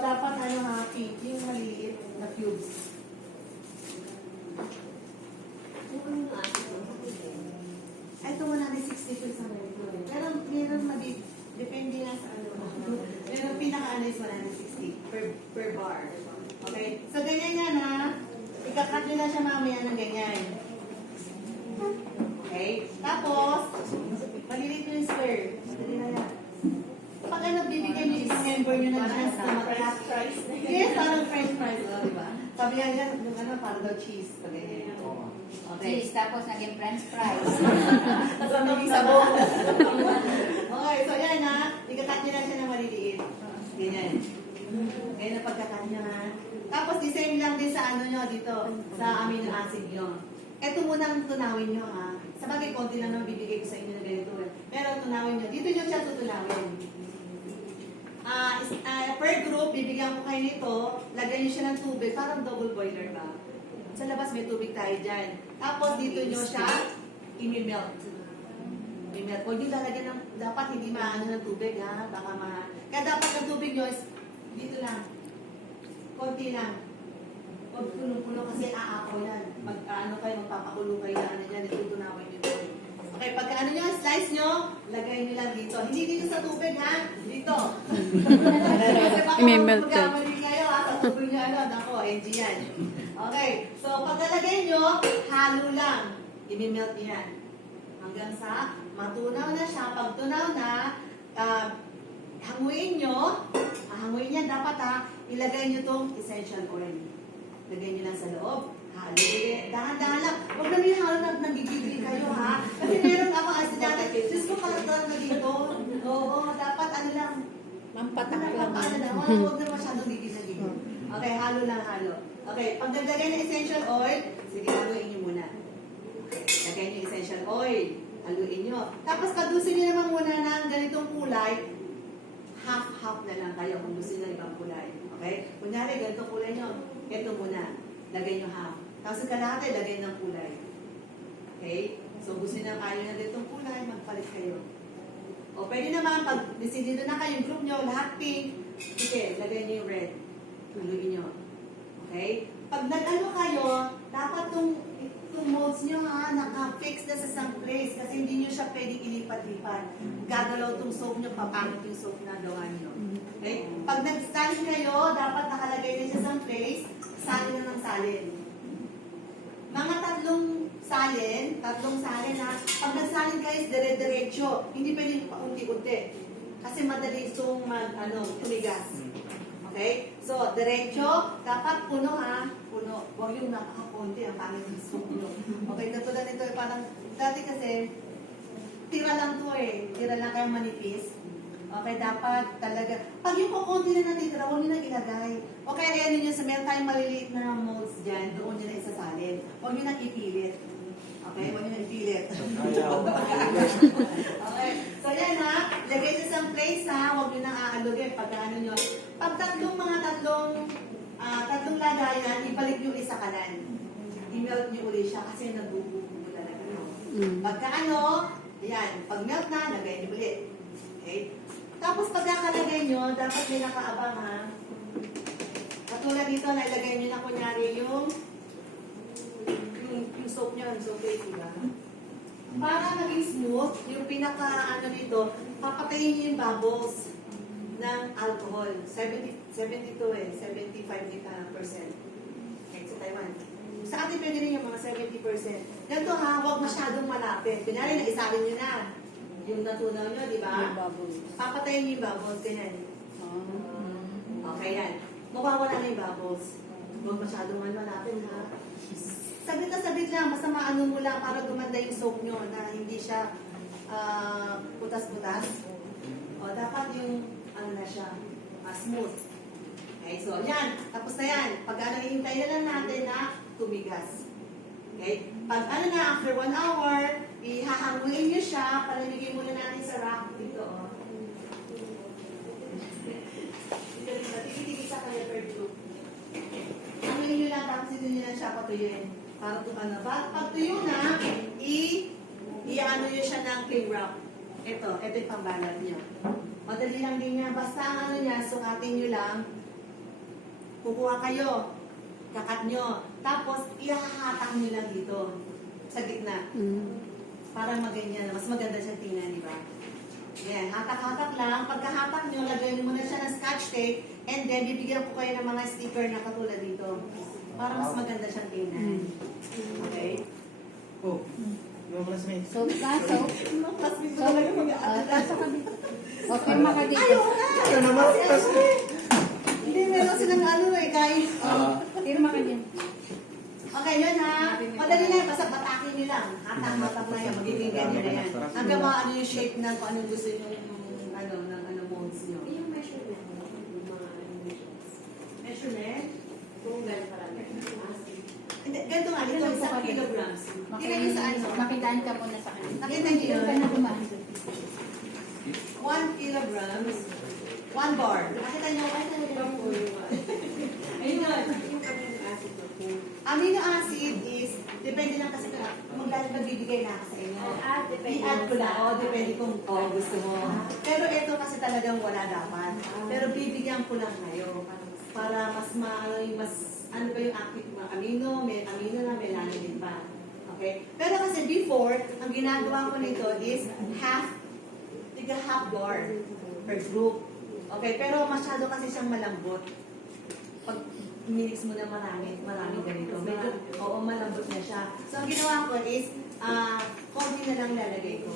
dapat ano ha, pink, yung maliit na cubes. Ito 160 sa ganito. Pero meron depende nga sa ano. Pero pinaka-ano is 160 per bar. Okay? So, ganyan yan ha. Ikakat nyo lang siya mamaya ng ganyan. Okay? Tapos, malilit nyo yung square. Madali na yan. Pag ano, bibigyan nyo isang member nyo ng chance na matras. Yes, parang french fries. O, diba? Sabi nga yan, yung ano, parang daw cheese. Pag ganyan. Okay. Cheese, tapos naging french fries. Tapos naging sabon. Okay, so yan ha. Ikakat nyo lang siya ng maliliit. Ganyan. Kaya na pagkakat nyo ha. Tapos, the same lang din sa ano nyo dito, sa amino acid nyo. Ito muna ang tunawin nyo ha. Sa bagay, konti lang naman bibigay ko sa inyo na ganito. Pero tunawin nyo. Dito nyo siya tutunawin. Per group, bibigyan ko kayo nito. Lagyan nyo siya ng tubig. Parang double boiler ba? Sa labas may tubig tayo dyan. Tapos dito nyo siya i-melt. I-melt. Huwag nyo lalagyan ng, dapat hindi maano ng tubig ha. Baka kaya dapat ang tubig nyo is dito lang. Konti lang. Huwag kulong-kulong kasi aapaw yan. Ano kayo, magpapakulo kayo na ano dyan, itutunawin nyo doon. Okay, pagka ano nyo, slice nyo, lagay nyo lang dito. Hindi dito sa tubig ha, dito. Kasi baka magkamali kayo ha, sa tubig nyo ano, ako, NG yan. Okay, so pagkalagay nyo, halo lang. I-melt nyo yan. Hanggang sa matunaw na siya. Pag tunaw na, hanguin nyo, hanguin yan, dapat ha, ilagay nyo tong essential oil. Lagay nyo lang sa loob. Halo ulit. Dahan-dahan lang. Huwag na yung halo na nagigigil kayo, ha? Kasi meron ako as dati. Diyos ko, parang na dito. Oo, dapat ano lang. Mampatak lang. Paano lang. Huwag na masyadong gigil. Okay, halo lang, halo. Okay, pag naglagay ng essential oil, sige, haluin nyo muna. Lagay nyo essential oil. Haluin nyo. Tapos, kadusin nyo naman muna ng ganitong kulay, half-half na lang kayo kung gusto nyo ibang kulay. Okay? Kunyari, ganitong kulay nyo. Ito muna. Lagay nyo half. Tapos kalahati, lagay ng kulay. Okay? So, gusto nyo kayo na ganitong kulay, magpalit kayo. O, pwede naman, pag decidido na kayo, yung group nyo, lahat pink, sige, lagay nyo yung red. Haluin nyo. Okay? Pag nag-ano kayo, dapat itong molds nyo ha, naka-fix na sa isang place kasi hindi nyo siya pwedeng ilipat-lipat. Gagalaw itong soap nyo, papangit yung soap na gawa nyo. Okay? Pag nag-stand kayo, dapat nakalagay na siya sa isang place, salin na ng salin. Mga tatlong salin ha. Pag nagsalin kayo, dire-diretso. Hindi pwedeng paunti-unti. Kasi madali itong tumigas. Okay? So, diretso, dapat puno ha. Puno. Huwag yung napakapunti, ang pangit ng soup nyo. Okay, katulad nito, parang, dati kasi, tira lang to eh. Tira lang kayong manipis. Okay, dapat talaga. Pag yung kukunti na natitira, huwag nyo na ilagay. Okay, ayan nyo sa meron tayong maliliit na molds dyan, doon nyo na isasalin. Huwag nyo na ipilit. Okay, huwag nyo na ipilit. Okay, so yan ha, lagay sa isang place ha, huwag nyo na aalugin pag ano nyo. Pag tatlong lagayan, ibalik nyo isa kanan. I-melt nyo ulit siya kasi nagbububo talaga. Pagka yan, pag melt na, lagay nyo ulit. Okay? Tapos pagkakalagay nyo, dapat may nakaabang ha. Katulad dito, nailagay nyo na kunyari yung soap nyo, yung soap base, diba? Para maging smooth, yung pinaka dito, papatayin nyo yung bubbles ng alcohol. 72 75%. Okay, sa Taiwan. Sa atin pwede rin yung mga 70%. Ganito ha, huwag masyadong malapit. Kunyari, naisalin nyo na. Yung natunaw nyo, di ba? Papatayin nyo yung bubbles, ganyan. Okay, yan. Mawawala na yung bubbles. Huwag masyadong malapit ha. Sabit lang, basta maano mo lang para gumanda yung soap nyo na hindi siya putas-putas. O, dapat yung na siya, smooth. Okay, so yan. Tapos na yan. Pag hihintay na lang natin na tumigas. Okay? Pag after 1 hour, ihahanguin nyo siya, palamigin muna natin sa rack dito. Oh. Tigil-tigil sa kaya per group. Hanguin nyo lang, tapos ito nyo lang siya patuyuin. Para pag tuyo na, i-ano nyo siya ng cling wrap. Ito yung pambalat nyo. Madali lang din niya. Basta ang niya, sukatin nyo lang kukuha kayo, kakat nyo, tapos ihahatak nyo lang dito, sa gitna. Para maganyan, mas maganda siya tingnan, di ba? Yan, hatak-hatak lang. Pagkahatak nyo, lagyan mo na siya ng scotch tape, and then bibigyan ko kayo ng mga sticker na katulad dito. Para mas maganda siyang tingnan. Okay? Oh, gawin mo na sa may. Soap ka, soap. Mas gusto Soap. talaga mag-aaral. Pasok ka dito. O, pirma ka dito. Ayaw nga! Ito naman, kasi. Hindi, meron silang ano eh, guys. Pirma ka dito. Okay, yun ha. Madali na yan, basta patakin nyo lang. Hatak-hatak na yan, magiging ganyan na yan. Hanggang mga ano yung shape ng kung anong gusto nyo yung ano molds nyo. Yung measurement mo, yung mga measurements. Measurement? Kung gano'n parang Hindi, ganito nga, dito, isang kilograms. Tingnan nyo sa ano. Makitaan ka muna sa kanila. Nakita nyo Dito ka yun? na dumaan. 1 kilograms, 1 bar. Nakita nyo, ayun yun. Amino acid is, depende lang kasi kung magbibigay na ako sa inyo. I-add ko lang, depende kung gusto mo. Pero ito kasi talagang wala dapat. Pero bibigyan ko lang kayo para mas ano ba yung active mga amino, may amino na, may lanolin pa. Okay? Pero kasi before, ang ginagawa ko nito is half bar per group. Okay? Pero masyado kasi siyang malambot. Pag minix mo na marami ganito. Medyo, malambot na siya. So, ang ginawa ko is, konti na lang lalagay ko.